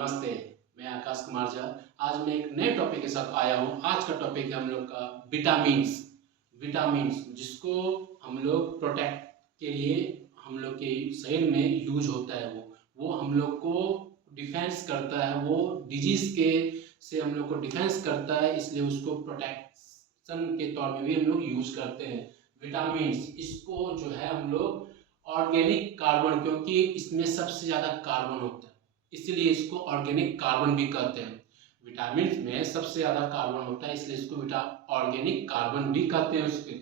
नमस्ते, मैं आकाश कुमार झा। आज मैं एक नए टॉपिक के साथ आया हूँ। आज का टॉपिक है हम लोग का विटामिन्स। विटामिन्स जिसको हम लोग प्रोटेक्ट के लिए हम लोग के शरीर में यूज होता है। वो हम लोग को डिफेंस करता है। वो डिजीज के से हम लोग को डिफेंस करता है, इसलिए उसको प्रोटेक्शन के तौर में भी हम लोग यूज करते हैं। विटामिन्स इसको जो है हम लोग ऑर्गेनिक कार्बन, क्योंकि इसमें सबसे ज़्यादा कार्बन होता है इसीलिए इसको ऑर्गेनिक कार्बन भी कहते हैं। विटामिन में सबसे ज्यादा कार्बन होता है इसलिए इसको ऑर्गेनिक कार्बन भी कहते हैं। उसके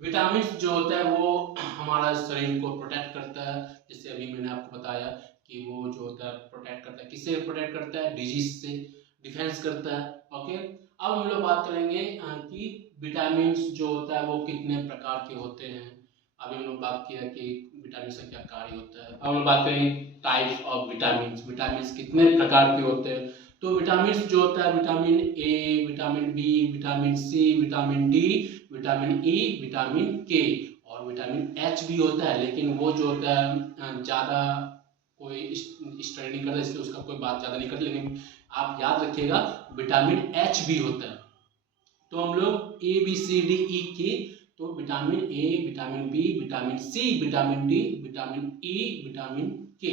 विटामिन जो होता है वो हमारा शरीर को प्रोटेक्ट करता है। जैसे अभी मैंने आपको बताया कि वो जो होता है प्रोटेक्ट करता है। किससे प्रोटेक्ट करता है? डिजीज से डिफेंस करता है। ओके, अब हम लोग बात करेंगे कि विटामिन जो होता है वो कितने प्रकार के होते हैं। अभी हम लोग बात किया कि विटामिन का क्या कार्य होता है। अब हम लोग बात करेंगे टाइप्स ऑफ विटामिन। विटामिन कितने प्रकार के होते हैं। तो विटामिन जो होता है vitamin A, vitamin B, vitamin C, vitamin D, vitamin E, vitamin K और विटामिन एच भी होता है। लेकिन वो जो होता है ज़्यादा कोई स्टडी नहीं करता इसलिए उसका कोई बात ज़्यादा नहीं करते। लेकिन आप याद रखिएगा विटामिन एच भी होता है। तो हम लोग A B C D E K, तो vitamin A, vitamin B, vitamin C, vitamin D, vitamin E, vitamin K,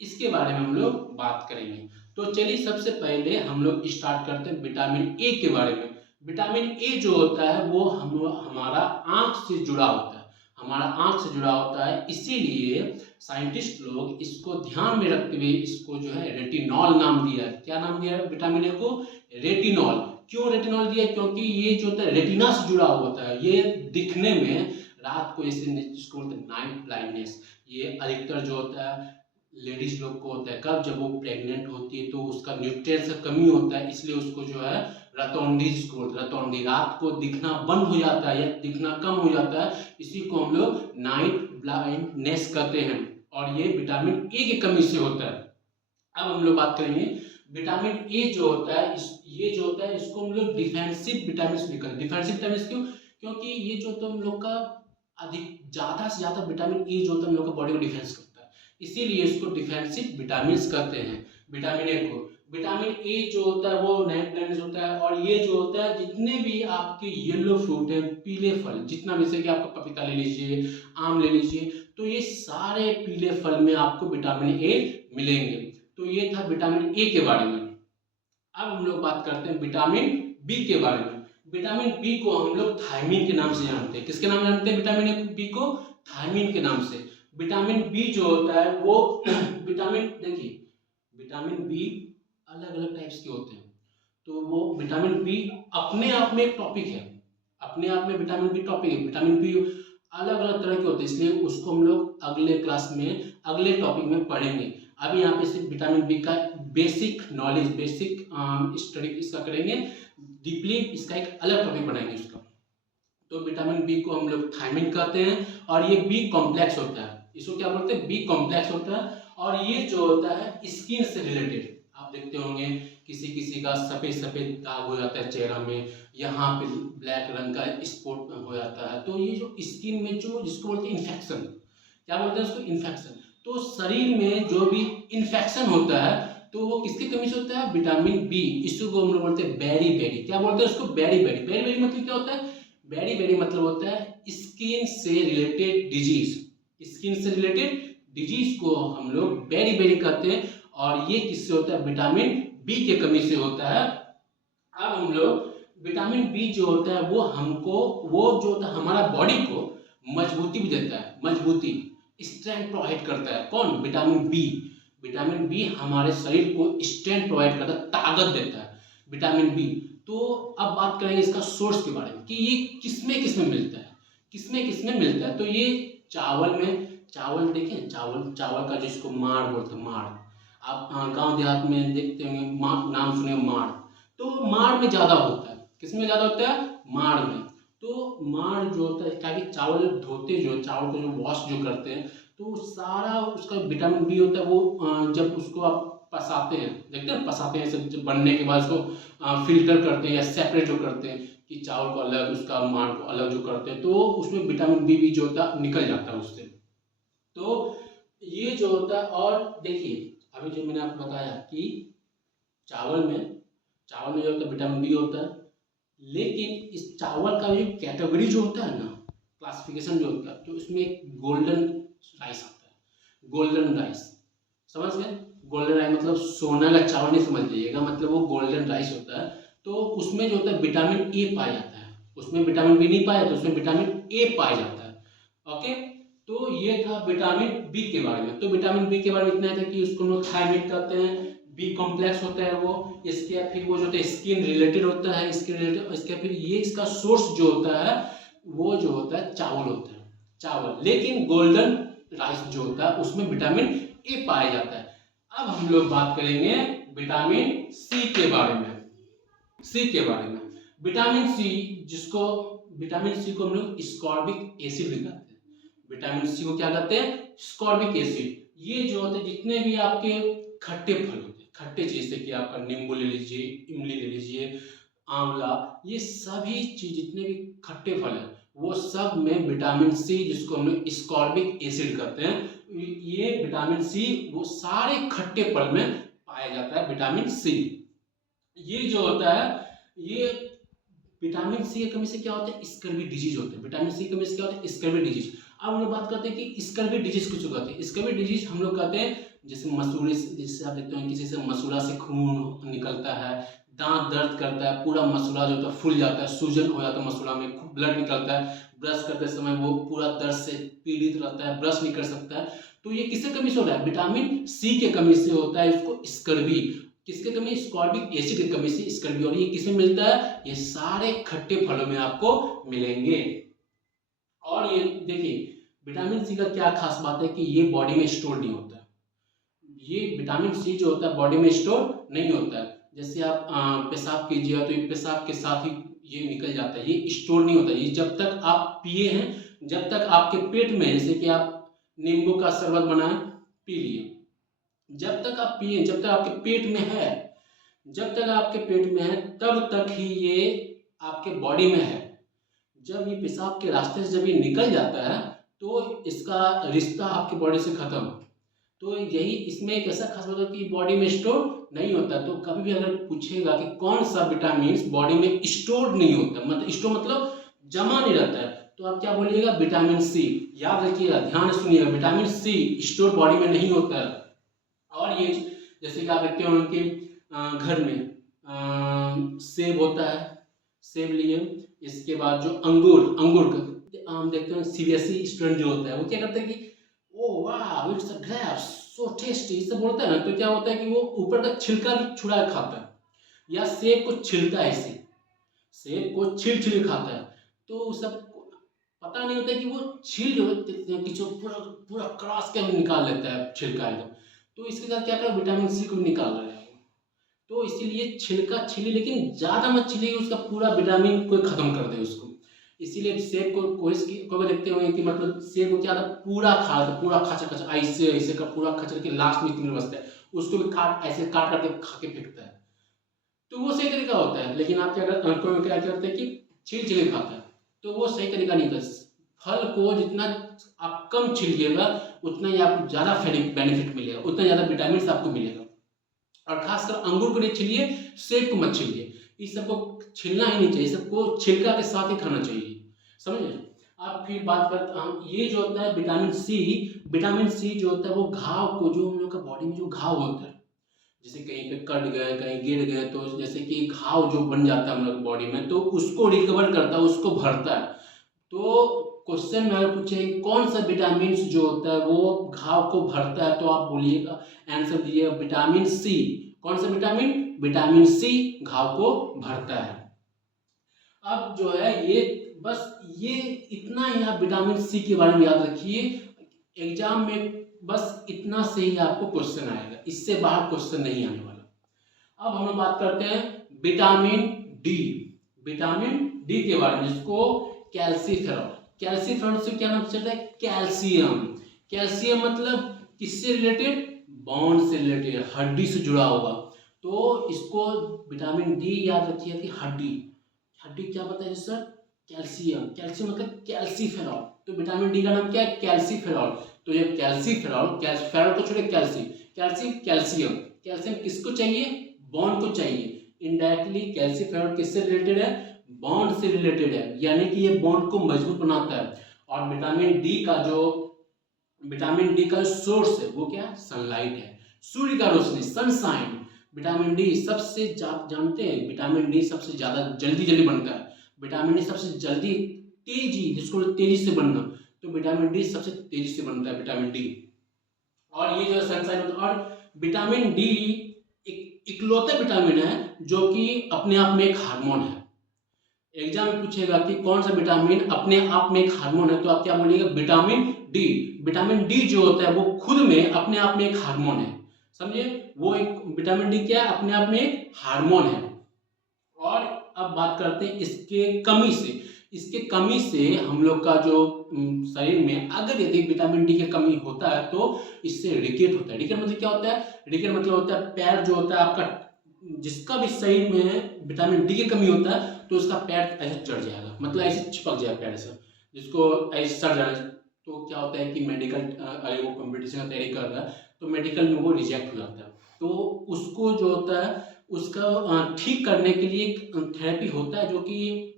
इसके बारे में हम लोग बात करेंगे। तो चलिए सबसे पहले हम लोग स्टार्ट करते हैं विटामिन ए के बारे में। विटामिन ए जो होता है वो हमारा आंख से जुड़ा होता है। हमारा आंख से जुड़ा होता है, इसीलिए साइंटिस्ट लोग इसको ध्यान में रखते हुए इसको जो है रेटिनॉल नाम दिया है। क्या नाम दिया है विटामिन ए को? रेटिनॉल। क्यों रेटिनॉल दिया? क्योंकि ये जो होता है रेटिना से जुड़ा हुआ होता है। ये दिखने में रात को जैसे जिसको बोलते हैं नाइट ब्लाइंडनेस, ये अधिकतर जो होता है लेडीज लोग को होता है। कब? जब वो प्रेग्नेंट होती है तो उसका न्यूट्रिएंट्स का कमी होता है, इसलिए उसको जो है रतौंधी जिसको बोलते हैं, रतौंधी, रात को दिखना बंद हो जाता है या दिखना कम हो जाता है। इसी को हम लोग नाइट ब्लाइंडनेस कहते हैं और ये विटामिन ए की कमी से होता है। अब हम लोग बात करेंगे विटामिन ए जो होता है ये जो होता है इसको हम लोग डिफेंसिव विटामिन भी कहते हैं। डिफेंसिव विटामिन क्यों? क्योंकि ये जो होता है हम लोग का अधिक ज़्यादा से ज़्यादा विटामिन ए जो होता है हम लोग का बॉडी को डिफेंस करता है, इसीलिए इसको डिफेंसिव विटामिन कहते हैं विटामिन ए को। विटामिन ए जो होता है वो नाइट ब्लाइंडनेस होता है। और ये जो होता है जितने भी आपके येलो फ्रूट है, पीले फल, जितना जैसे कि आपका पपीता ले लीजिए, आम ले लीजिए, तो ये सारे पीले फल में आपको विटामिन ए मिलेंगे। तो ये था विटामिन ए के बारे में। अब हम लोग बात करते हैं विटामिन बी के बारे में। विटामिन बी को हम लोग थायमिन के नाम से जानते हैं। किसके नाम से जानते हैं विटामिन बी को? थायमिन के नाम से। विटामिन बी जो होता है वो विटामिन, देखिए विटामिन बी अलग अलग टाइप्स के होते हैं। तो वो विटामिन बी अपने आप में एक टॉपिक है, अपने आप में विटामिन बी टॉपिक है। विटामिन बी अलग अलग तरह के होते हैं, इसलिए उसको हम लोग अगले क्लास में अगले टॉपिक में पढ़ेंगे। अभी यहाँ पे सिर्फ विटामिन बी का बेसिक नॉलेज, बेसिक स्टडी इसका करेंगे। डीपली इसका एक अलग टॉपिक बनाएंगे उसका। तो विटामिन बी को हम लोग थायमिन कहते हैं और ये बी कॉम्प्लेक्स होता है। इसको क्या बोलते हैं? बी कॉम्प्लेक्स होता है। और ये जो होता है स्किन से रिलेटेड, आप देखते होंगे किसी किसी का सफेद सफेद दाग हो जाता है चेहरा में, यहाँ पे ब्लैक रंग का स्पॉट हो जाता है। तो ये जो स्किन में जो जिसको बोलते हैं इन्फेक्शन, क्या बोलते हैं उसको? इन्फेक्शन। तो शरीर में जो भी इन्फेक्शन होता है तो वो किसकी कमी से होता है? Vitamin B. इसको हम लोग बोलते हैं बेरी बेरी। क्या बोलते हैं उसको? Berry berry. बेरी बेरी मतलब क्या होता है? बेरी बेरी मतलब होता है स्किन से रिलेटेड डिजीज। स्किन से रिलेटेड डिजीज को हम लोग बेरी बेरी कहते हैं और ये किससे होता है? विटामिन बी के कमी से होता है। अब हम लोग विटामिन बी जो होता है वो हमको, वो जो होता है हमारा बॉडी को मजबूती भी देता है, मजबूती, स्ट्रेंथ प्रोवाइड करता है। कौन? Vitamin B. विटामिन बी हमारे शरीर को स्ट्रेंथ प्रोवाइड करता है, ताकत देता है विटामिन बी। तो अब बात करेंगे इसका सोर्स के बारे में कि ये किसमें किसमें मिलता है, किसमें किसमें मिलता है। तो ये चावल में, चावल देखें, चावल, चावल का जिसको माड़ बोलते हैं, माड़, आप गांव देहात में देखते होंगे, नाम सुने माड़। तो माड़ में ज्यादा होता है। किसमें ज्यादा होता है? माड़ में। तो माड़ जो होता है, ताकि चावल धोते, जो चावल को जो वॉश जो करते हैं, तो सारा उसका विटामिन बी होता है। वो जब उसको आप पसाते हैं, देखते हैं पसाते हैं, सब जब बनने के बाद उसको फिल्टर करते हैं या सेपरेट जो करते हैं कि चावल को अलग, उसका माड़ को अलग जो करते हैं, तो उसमें विटामिन बी भी जो होता है निकल जाता है उससे। तो ये जो होता है, और देखिए अभी जो मैंने आपको बताया कि चावल में जो होता है विटामिन बी होता है, लेकिन इस चावल का जो कैटेगरी जो होता है ना, क्लासिफिकेशन जो होता है, तो इसमें एक गोल्डन राइस आता है। गोल्डन राइस समझ गए? गोल्डन राइस मतलब सोना का चावल नहीं समझ लीजिएगा, मतलब वो गोल्डन राइस होता है। तो उसमें जो होता है विटामिन ए पाया जाता है, उसमें विटामिन बी नहीं पाया तो उसमें विटामिन ए पाया जाता है। ओके, तो ये था विटामिन बी के बारे में। तो विटामिन बी के बारे में इतना था कि उसको हम लोग थायराइड कहते हैं, बी कॉम्प्लेक्स होता है वो, इसके फिर वो जो होता है स्किन रिलेटेड होता है, स्किन रिलेटेड, इसके फिर ये इसका सोर्स जो होता है वो जो होता है चावल होता है, चावल। लेकिन गोल्डन राइस जो होता है उसमें विटामिन ए पाया जाता है। अब हम लोग बात करेंगे विटामिन सी के बारे में। सी के बारे में विटामिन सी, जिसको विटामिन सी को हम लोग स्कॉर्बिक एसिड भी कहते हैं। विटामिन सी को क्या कहते हैं? Ascorbic acid. ये जो होते हैं जितने भी आपके खट्टे फल होते हैं, खट्टे चीज जैसे कि आपका नींबू ले लीजिए, इमली ले लीजिए, आंवला, ये सभी चीज जितने भी खट्टे फल है वो सब में विटामिन सी, जिसको हम लोग स्कॉर्बिक एसिड कहते हैं, ये विटामिन सी वो सारे खट्टे फल में पाया जाता है विटामिन सी। ये जो होता है, ये विटामिन सी की कमी से क्या होता है? स्कर्वी डिजीज होता है। विटामिन सी की कमी से क्या होता है? Scurvy disease. अब हम लोग बात करते हैं कि स्कर्वी डिजीज किसको कहते हैं। स्कर्वी डिजीज हम लोग कहते हैं जैसे मसूड़े से, जिससे आप देखते हैं किसी से मसूड़ा से खून निकलता है, दांत दर्द करता है, पूरा मसूड़ा जो होता है फूल जाता है, सूजन हो जाता है मसूड़ा में, खूब ब्लड निकलता है, ब्रश करते समय वो पूरा दर्द से पीड़ित रहता है, ब्रश नहीं कर सकता है। तो ये किससे कमी से होता है? विटामिन सी के कमी से होता है इसको स्कर्वी। किसके कमी? स्कॉर्बिक एसिड की कमी से स्कर्वी। और ये किसमें मिलता है? ये सारे खट्टे फलों में आपको मिलेंगे। और ये देखिए विटामिन सी का क्या खास बात है कि ये बॉडी में स्टोर नहीं होता है। ये विटामिन सी जो होता है बॉडी में स्टोर नहीं होता है। जैसे आप पेशाब कीजिएगा तो ये पेशाब के साथ ही ये निकल जाता है, ये स्टोर नहीं होता। ये जब तक आप पिए हैं, जब तक आपके पेट में, जैसे कि आप नींबू का शरबत बनाए पी लिए, जब तक आप पिए, जब तक आपके पेट में है, जब तक आपके पेट में है तब तक ही ये आपके बॉडी में है। जब ये पेशाब के रास्ते से जब ये निकल जाता है तो इसका रिश्ता आपकी बॉडी से खत्म। तो यही इसमें एक ऐसा खास बात है कि बॉडी में स्टोर नहीं होता। तो कभी भी अगर पूछेगा कि कौन सा विटामिन बॉडी में स्टोर नहीं होता, मतलब स्टोर मतलब जमा नहीं रहता है, तो आप क्या बोलिएगा? Vitamin C. याद रखिएगा, ध्यान से सुनिएगा, विटामिन सी स्टोर बॉडी में नहीं होता है। और ये जैसे कि आप देखते हो उनके घर में सेब होता है, सेब लिए, इसके बाद जो अंगूर, अंगूर का हम देखते हैं सीबीएसई स्टूडेंट जो होता है वो क्या करता है कि ओ वाह it's a grapes so tasty, इससे बोलता है ना, तो क्या होता है कि वो ऊपर का छिलका भी छुड़ा के खाता है, या सेब को छिलता है, इसे सेब को छिल छिल खाता है। तो सब पता नहीं होता कि वो छील जो है पूरा पूरा क्रॉस के निकाल लेता है छिलका एकदम। तो इसके साथ क्या कर विटामिन सी को निकाल रहा है। तो इसीलिए छिलका छिली, लेकिन ज्यादा मत छिलिए उसका पूरा विटामिन को खत्म कर दे उसको। इसीलिए सेब को कोई देखते हुए कि मतलब सेब को क्या पूरा खा, पूरा खचा खचा ऐसे ऐसे का पूरा खचर के लास्ट में 3 बचता है, उसको भी काट ऐसे काट करके खा के फेंकता है। तो वो सही तरीका होता है। लेकिन आप क्या करते हैं कि छील छील खाता है, तो वो सही तरीका नहीं होता। फल को जितना आप कम छीलिएगा उतना ही आपको ज्यादा बेनिफिट मिलेगा, उतना ज्यादा विटामिन आपको मिलेगा। और खासकर अंगूर को नहीं छीलिए, सेब को मत छीलिए, इस सबको छीलना ही नहीं चाहिए, सबको छिलका के साथ ही खाना चाहिए, समझे? अब फिर बात करते हम, ये जो होता है विटामिन सी, विटामिन सी जो होता है वो घाव को, जो हम लोग का बॉडी में जो घाव होता है, जैसे कहीं पे कट गए, कहीं गिर गए, तो जैसे कि घाव जो बन जाता है हम लोग बॉडी में, तो उसको रिकवर करता है, उसको भरता है। तो क्वेश्चन में अगर पूछे कौन सा विटामिन जो होता है वो घाव को भरता है, तो आप बोलिएगा, आंसर दीजिएगा विटामिन सी। कौन सा विटामिन? विटामिन सी घाव को भरता है। अब जो है ये बस ये इतना ही आप विटामिन सी के बारे में याद रखिए, एग्जाम में बस इतना से ही आपको क्वेश्चन आएगा, इससे बाहर क्वेश्चन नहीं आने वाला। अब हम लोग बात करते हैं विटामिन डी, विटामिन डी के बारे में, जिसको कैल्सीफेरॉल, कैल्सीफेरॉल से क्या नाम चलता है? कैल्शियम। कैल्शियम मतलब किससे रिलेटेड? बॉन्ड से रिलेटेड, हड्डी से जुड़ा हुआ। तो इसको विटामिन डी याद रखिए कि हड्डी, हड्डी क्या पता है सर? कैल्शियम, कैल्शियम मतलब कैल्सीफेरॉल। तो विटामिन डी का नाम क्या है? कैल्सीफेरॉल। तो ये कैल्सीफेरॉल, फेरॉल को छोड़े कैल्सी, कैल्शियम कैल्शियम कैल्शियम किसको चाहिए? बॉन्ड को चाहिए। इनडायरेक्टली कैल्शियम फेनोल किससे रिलेटेड है? बॉन्ड से रिलेटेड है, यानी कि ये बॉन्ड को मजबूत बनाता है। और विटामिन डी का सोर्स है वो क्या? सनलाइट है, सूर्य का रोशनी, सनशाइन। विटामिन डी सबसे जानते हैं, विटामिन डी सबसे ज्यादा जल्दी बनता है। विटामिन डी सबसे जल्दी जिसको तेजी से बनना, तो विटामिन डी सबसे तेजी से बनता है विटामिन डी। और ये जो सनशाइन, और विटामिन डी इकलौता विटामिन है जो कि अपने आप में एक हार्मोन है। एग्जाम में पूछेगा कि कौन सा विटामिन अपने आप में एक हार्मोन है, तो आप क्या बोलिएगा? Vitamin D. विटामिन डी जो होता है वो खुद में अपने आप में एक हार्मोन है, समझे? वो एक विटामिन डी क्या है? अपने आप में एक हार्मोन है। और अब बात करते हैं इसके कमी से हम लोग का जो शरीर में अगर यदि विटामिन डी की कमी होता है तो इससे रिकेट होता है। रिकेट मतलब क्या होता है? रिकेट मतलब होता है पैर जो होता है आपका, जिसका भी शरीर में विटामिन डी की कमी होता है तो उसका पैर ऐसे चढ़ जाएगा, मतलब ऐसे चिपक जाएगा पैर से, जिसको ऐसे सड़ जाना। तो क्या होता है कि मेडिकल, अगर वो कंपटीशन की तैयारी कर रहा है तो मेडिकल में वो रिजेक्ट हो जाता है। तो उसको जो होता है उसका ठीक करने के लिए एक थेरेपी होता है जो कि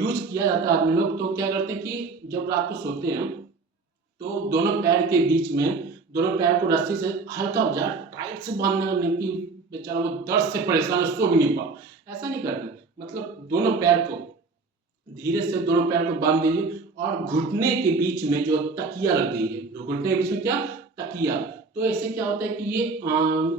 यूज किया जाता है आदमी लोग। तो क्या करते हैं कि जब रात को सोते हैं तो दोनों पैर के बीच में, दोनों पैर को रस्सी से हल्का टाइट से बांधने की, बेचारा वो दर्द से परेशान है, सो भी नहीं पा, ऐसा नहीं करना। मतलब दोनों पैर को धीरे से दोनों पैर को बांध दीजिए और घुटने के बीच में जो तकिया रख दीजिए। घुटने के बीच में क्या? तकिया। तो ऐसे क्या होता है कि ये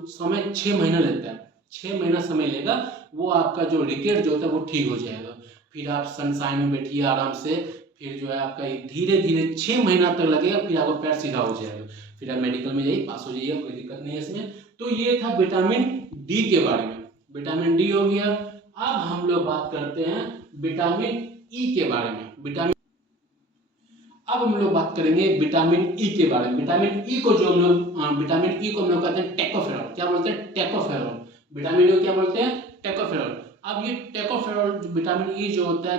समय 6 महीना लेता है, 6 महीना समय लेगा, वो आपका जो रिकेट जो होता है वो ठीक हो जाएगा। फिर आप सनशाइन में बैठिए आराम से, फिर जो है आपका धीरे धीरे 6 महीना तक लगेगा, फिर आपका पैर सीधा हो जाएगा, फिर आप मेडिकल में जाइए, पास हो जाइए, कोई दिक्कत नहीं है इसमें। तो ये था विटामिन डी के बारे में। विटामिन डी हो गया। अब हम लोग बात करते हैं विटामिन ई के बारे में। अब हम लोग बात करेंगे विटामिन ई के बारे में। विटामिन ई को हम लोग कहते हैं टेकोफेरॉल। क्या बोलते हैं? टेकोफेरॉल। विटामिन ई क्या बोलते हैं? टेकोफेरॉल। अब ये टेकोफेरॉल विटामिन ई जो होता है,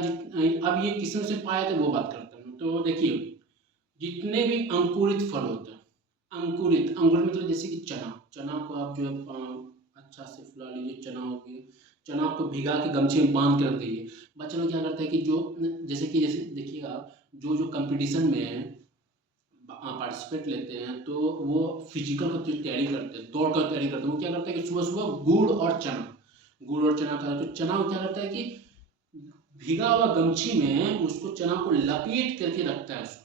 अब ये किसमें से पाया था वो बात करते हैं। तो देखिए, जितने भी अंकुरित फल होते हैं, अंकुरित मतलब जैसे कि चना को आप जो है अच्छा से फुला लीजिए, चना को भिगा के गमछे में बांध के रख दीजिए। बच्चे लोग क्या करते हैं कि जैसे देखिएगा आप, जो कंपटीशन में पार्टिसिपेट लेते हैं तो वो फिजिकल का तैयारी करते हैं, दौड़ कर तैयारी करते हैं, वो क्या करते हैं कि सुबह सुबह गुड़ और चना खाते हैं। तो चना को क्या करता है कि भिगा हुआ गमछी में उसको चना को लपेट करके रखता है उसको,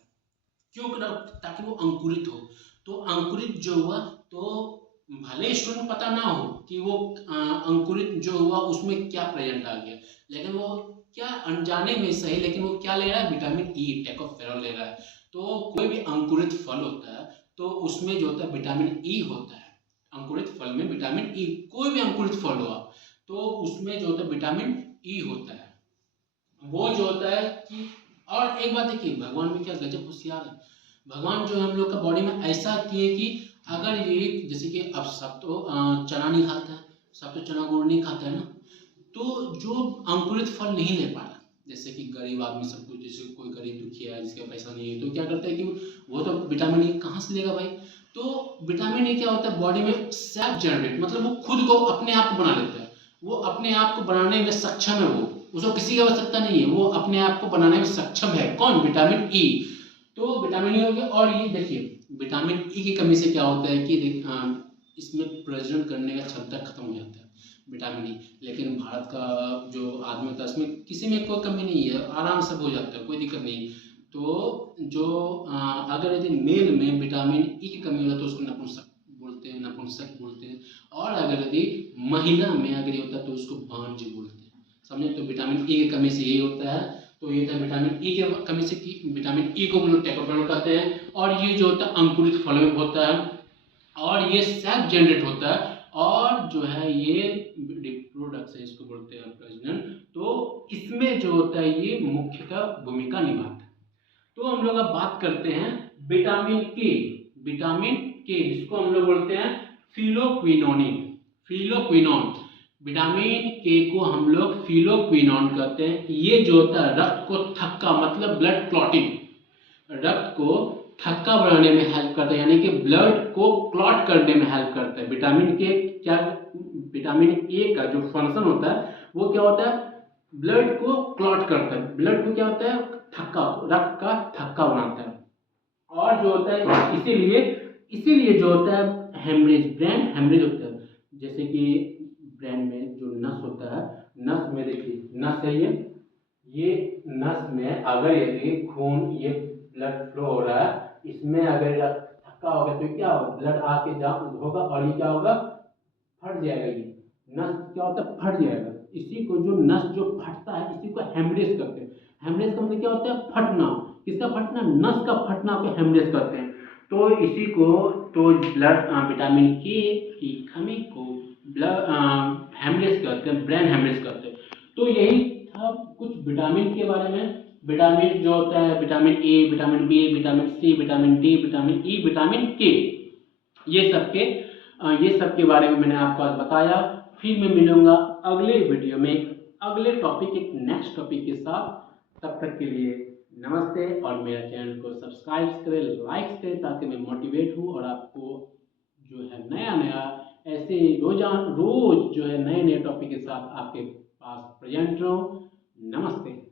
क्यों? ताकि वो अंकुरित हो। तो अंकुरित जो हुआ, तो भले स्टूडेंट को पता ना हो कि वो अंकुरित जो हुआ उसमें क्या प्रेजेंट आ गया, लेकिन वो क्या अनजाने में सही, लेकिन वो क्या ले रहा है? विटामिन ई, टेकोफेरॉल ले रहा है। तो कोई भी अंकुरित फल होता है तो उसमें जो होता है विटामिन ई होता है। अंकुरित फल में विटामिन ई, कोई भी अंकुरित फल हुआ तो उसमें जो होता है विटामिन ई होता है, वो जो होता है कि। और एक बात देखिए, भगवान भी क्या गजब होशियार है। भगवान जो हम लोग का बॉडी में ऐसा किए कि अगर ये, जैसे कि अब सब तो चना नहीं खाता है, सब तो चना गुड़ नहीं खाता है ना, तो जो अंकुरित फल नहीं ले पा रहा, जैसे कि गरीब आदमी, सब कुछ, जैसे कोई गरीब दुखिया है जिसका पैसा नहीं है, तो क्या करता है कि वो तो विटामिन ई कहाँ से लेगा भाई? तो विटामिन ई क्या होता है? बॉडी में सेल्फ जनरेट, मतलब वो खुद को अपने आप को बना लेता है, वो अपने आप को बनाने में सक्षम है, वो उसको किसी की आवश्यकता नहीं है, वो अपने आप को बनाने में सक्षम है। कौन? Vitamin E. तो विटामिन ई हो गया। और ये देखिए, विटामिन ई की कमी से क्या होता है कि इसमें प्रजनन करने का क्षमता खत्म हो जाता है विटामिन ई। लेकिन भारत का जो आदमी होता है उसमें किसी में कोई कमी नहीं है, आराम से हो जाता है, कोई दिक्कत नहीं। तो जो अगर यदि मेल में विटामिन ई की कमी हो तो उसको नपुंसक बोलते हैं। और अगर यदि महिला में अगर ये होता है तो उसको बांझ बोलते हैं, समझे? तो विटामिन ई की कमी से यही होता है। तो ये था विटामिन ई के कमी से, विटामिन ई को हम लोग टेकोफेरॉल कहते हैं। और ये जो होता है अंकुरित फल में होता है, और ये सेल्फ जनरेट होता है, और जो है ये रिप्रोडक्शन, इसको बोलते हैं प्रजनन। तो इसमें जो होता है ये मुख्यतः भूमिका निभाता है। तो हम लोग अब बात करते हैं विटामिन के, जिसको हम लोग बोलते हैं फिलोक्विनोन। विटामिन के को हम लोग फिलोक्विनोन कहते हैं। ये जो होता है रक्त को थक्का, मतलब ब्लड क्लॉटिंग, रक्त को थक्का बढ़ाने में हेल्प करता है, यानी कि ब्लड को क्लॉट करने में हेल्प करता है। विटामिन के क्या, विटामिन ए का जो फंक्शन होता है वो क्या होता है, ब्लड को क्लॉट करता है। ब्लड को क्या होता है, थक्का, रक्त का थक्का बनाता है। और जो होता है इसीलिए जो होता है हेमरेज, ब्रेन हेमरेज होता है। जैसे कि ब्रेन में जो नस होता है, नस में देखिए, नस है ये नस में अगर यदि खून, ये ब्लड फ्लो हो रहा है, इसमें अगर धक्का होगा तो क्या होगा, ब्लड आके जम होगा और ये क्या होगा, फट जाएगा। ये नस क्या होता है, फट जाएगा। इसी को जो नस जो फटता है इसी को हेमरेज कहते हैं। हेमरेज का मतलब क्या होता है, फटना। किसका फटना, नस का फटना को हेमरेज कहते हैं। तो इसी को तो ब्लड विटामिन के की कमी को ब्लड हेमरेज कहते हैं, ब्रेन हेमरेज कहते हैं। तो यही था कुछ विटामिन के बारे में। विटामिन जो होता है, vitamin A, vitamin B, vitamin C, vitamin D, vitamin E, vitamin K, ये सब के बारे में मैंने आपको आज बताया। फिर मैं मिलूंगा अगले वीडियो में अगले टॉपिक, एक नेक्स्ट टॉपिक के साथ। तब तक के लिए नमस्ते, और मेरा चैनल को सब्सक्राइब करें, लाइक करें, ताकि मैं मोटिवेट हूँ और आपको जो है नया नया ऐसे रोज जो है नए नए टॉपिक के साथ आपके पास प्रेजेंट रहो। नमस्ते।